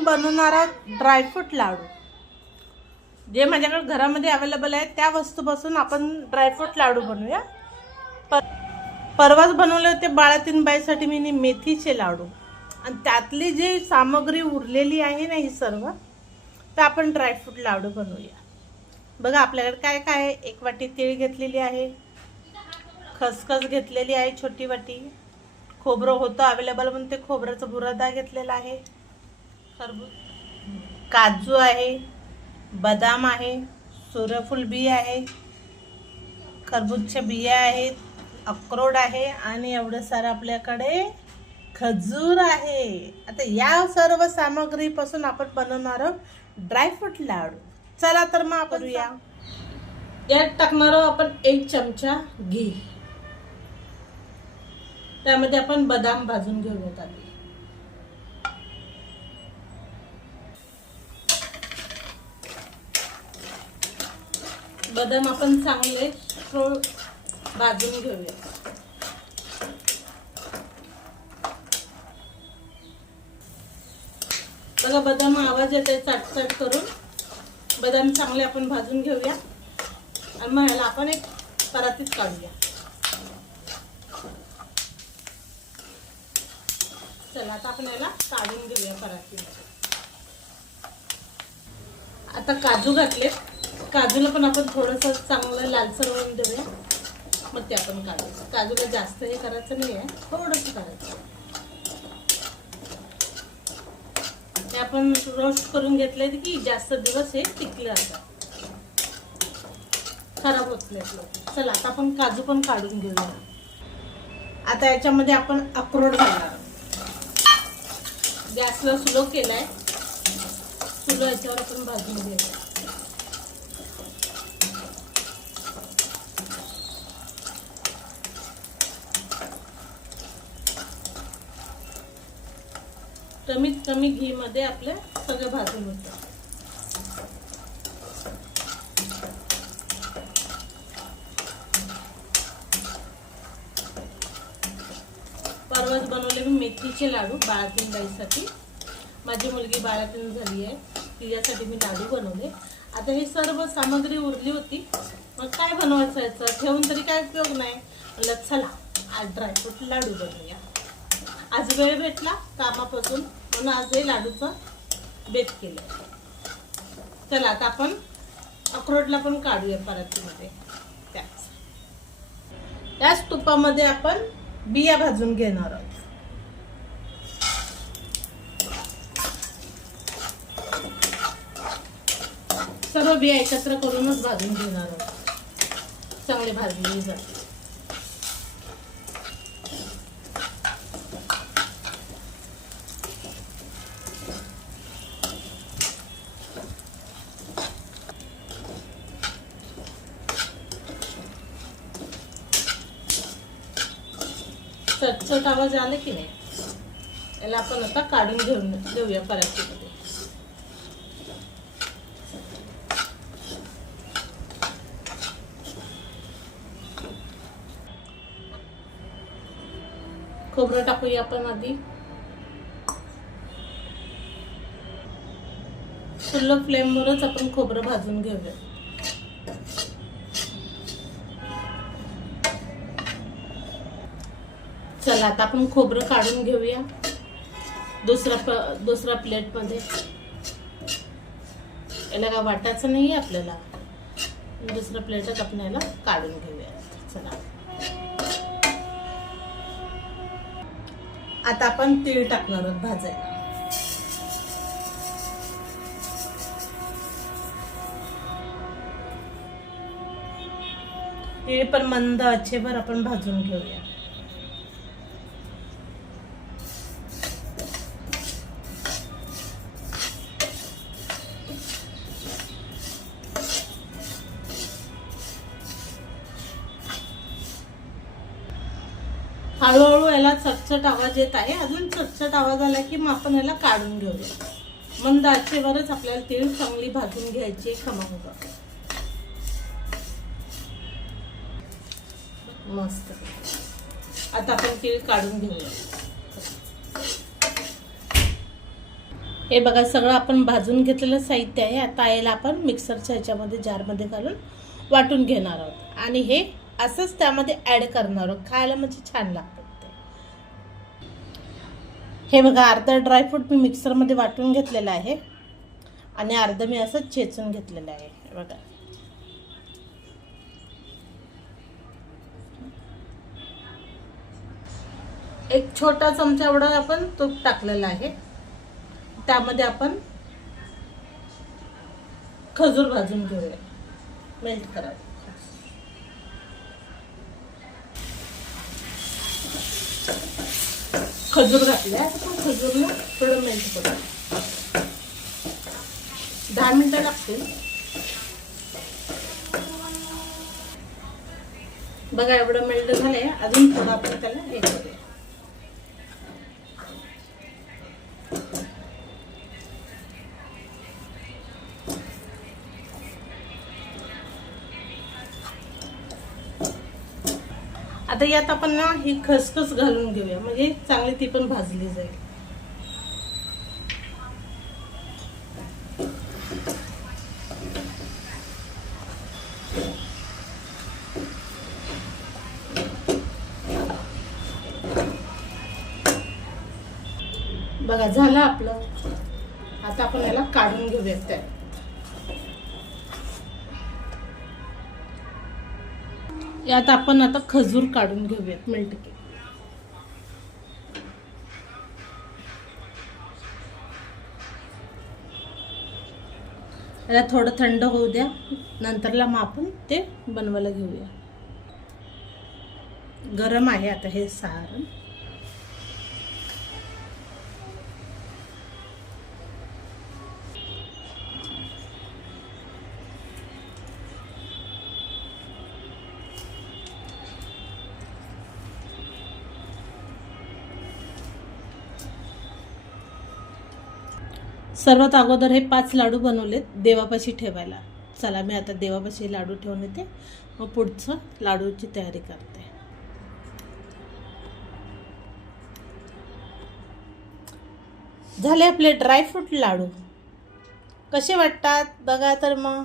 आपण बनवणार आहोत ड्रायफ्रूट लाडू. जे माझ्याकडे घरामध्ये अवेलेबल आहे त्या वस्तूपासून आपण ड्रायफ्रूट लाडू बनवूया. परवाच बनवले होते बाळातीनबाईसाठी मी मेथीचे लाडू, आणि त्यातली जी सामग्री उरलेली आहे ना ही सर्व, तर आपण ड्रायफ्रूट लाडू बनवूया. बघा आपल्याकडे काय काय आहे. 1 वाटी तीळ घेतलेली आहे, खसखस घेतलेली आहे छोटी वाटी, खोबरं होतं अवेलेबल म्हणून ते खोबऱ्याचं बुरादा घेतलेला आहे, काजू आहे, बदाम आहे, सूर्यफूल बी आहे, खरबूजच्या बिया आहेत, अक्रोड आहे आणि एवढं सारं आपल्याकडे खजूर आहे. आता या सर्व सामग्रीपासून आपण बनवणार आहोत ड्रायफ्रूट लाडू. चला तर मग आपण यात टाकणार आहोत आपण 1 चमचा घी. त्यामध्ये आपण बदाम भाजून घेऊयात आधी. बदाम आपण चांगले भाजून घेऊया. बघा बदाम आवाज येते चटचट करून. बदाम चांगले आपण भाजून घेऊया आणि मग ह्याला आपण एक परातीत काढूया. चला आता आपण याला काढून घेऊया परातीमध्ये. आता काजू घातले, काजूला पण आपण थोडंसं चांगलं लालसर होऊन देऊया, मग ते आपण काढायचं. काजूला जास्त हे करायचं नाही आहे, थोडंसं करायचं. हे आपण रोस्ट करून घेतले की जास्त दिवस हे टिकले असतात, खराब होत नाही. चला आता आपण काजू पण काढून घेऊया. आता याच्यामध्ये आपण अक्रोड घालणार. गॅसला स्लो केलाय, स्लो याच्यावर आपण भाजून घेऊया. कमीत कमी घी मध्ये आपलं सगळं भाजून होतं. परवाच बनवले मी मेथीचे लाडू बाळातीनबाईसाठी. माझी मुलगी बाळातीन झाली आहे, तिच्यासाठी मी लाडू बनवले. आता ही सर्व सामग्री उरली होती, मग काय बनवायचं याचं, ठेवून तरी काय उपयोग नाही. म्हणलं चला आज ड्रायफ्रूट लाडू बनवूया. आज वेळ भेटला कामापासून म्हणून आज हे लाडूचं बेत केलं. चला आता आपण अक्रोडला पण काढूया परातीमध्ये. त्याच तुपामध्ये आपण बिया भाजून घेणार आहोत. सर्व बिया एकत्र करूनच भाजून घेणार आहोत, चांगले भाजले जाते. चटचट आवाज आले की नाही, याला आपण आता काढून घेऊन देऊया परातीमध्ये. खोबरं टाकूया आपण आधी. फुल फ्लेमवरच आपण खोबरं भाजून घेऊया. चला आता आपण खोबरं काढून घेऊया दुसऱ्या प्लेटमध्ये. याला काय वाटायचं नाही आपल्याला, दुसऱ्या प्लेटात आपण याला काढून घेऊया. चला आता आपण तीळ टाकणार आहोत भाजायला. तीळ पण मंद आचेवर आपण भाजून घेऊया. हळूहळू याला चटचट आवाज येत आहे. अजून चटचट आवाज आला की मग आपण याला काढून घेऊया. मंद आचेवरच आपल्याला तीळ चांगली भाजून घ्यायची खमंग. मस्त. आता आपण तीळ काढून घेऊया. हे बघा सगळं आपण भाजून घेतलेलं साहित्य आहे. आता याला आपण मिक्सरच्या ह्याच्यामध्ये जारमध्ये घालून वाटून घेणार आहोत आणि हे असंच त्यामध्ये ॲड करणार आहोत. खायला म्हणजे छान लागतात ते. हे बघा अर्धा ड्रायफ्रूट मी मिक्सरमध्ये वाटून घेतलेलं आहे आणि अर्ध मी असंच चेचून घेतलेलं आहे. हे बघा एक छोटा चमचा एवढा आपण तूप टाकलेला आहे. त्यामध्ये आपण खजूर भाजून घेऊया, मेल्ट करा. खजूर घातले आपण खजूरला थोडं मेल्ट करू. 10 मिनिटं लागतील. बघा एवढं मेल्ट झालंय. अजून थोडं आपण त्याला हे करूया. आता यात आपण ना ही खसखस घालून घेऊया, म्हणजे चांगली ती पण भाजली जाईल. बघा झालं आपलं. आता आपण याला काढून घेऊयात. त्या यात आपण आता खजूर काढून घेऊयात मेल्ट केक. याला थोडं थंड होऊ द्या, नंतरला मग आपण ते बनवायला घेऊया. गरम आहे आता हे सारण. सर्वात अगोदर हे 5 लाडू बनवलेत देवापाशी ठेवायला. चला मी आता देवापाशी लाडू ठेवून येते, मग पुढचं लाडूची तयारी करते. झाले आपले ड्रायफ्रूट लाडू. कसे वाटतात बघा तर मग.